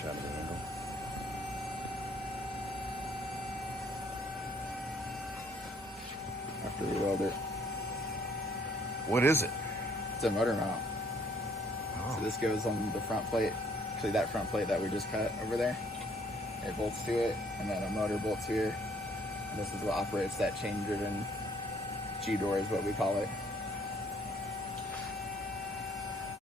shot of the window. After we weld it. What is it? It's a motor mount. Oh. So this goes on the front plate. Actually, that front plate that we just cut over there. It bolts to it, and then a motor bolts here. And this is what operates that chain-driven G-door is what we call it.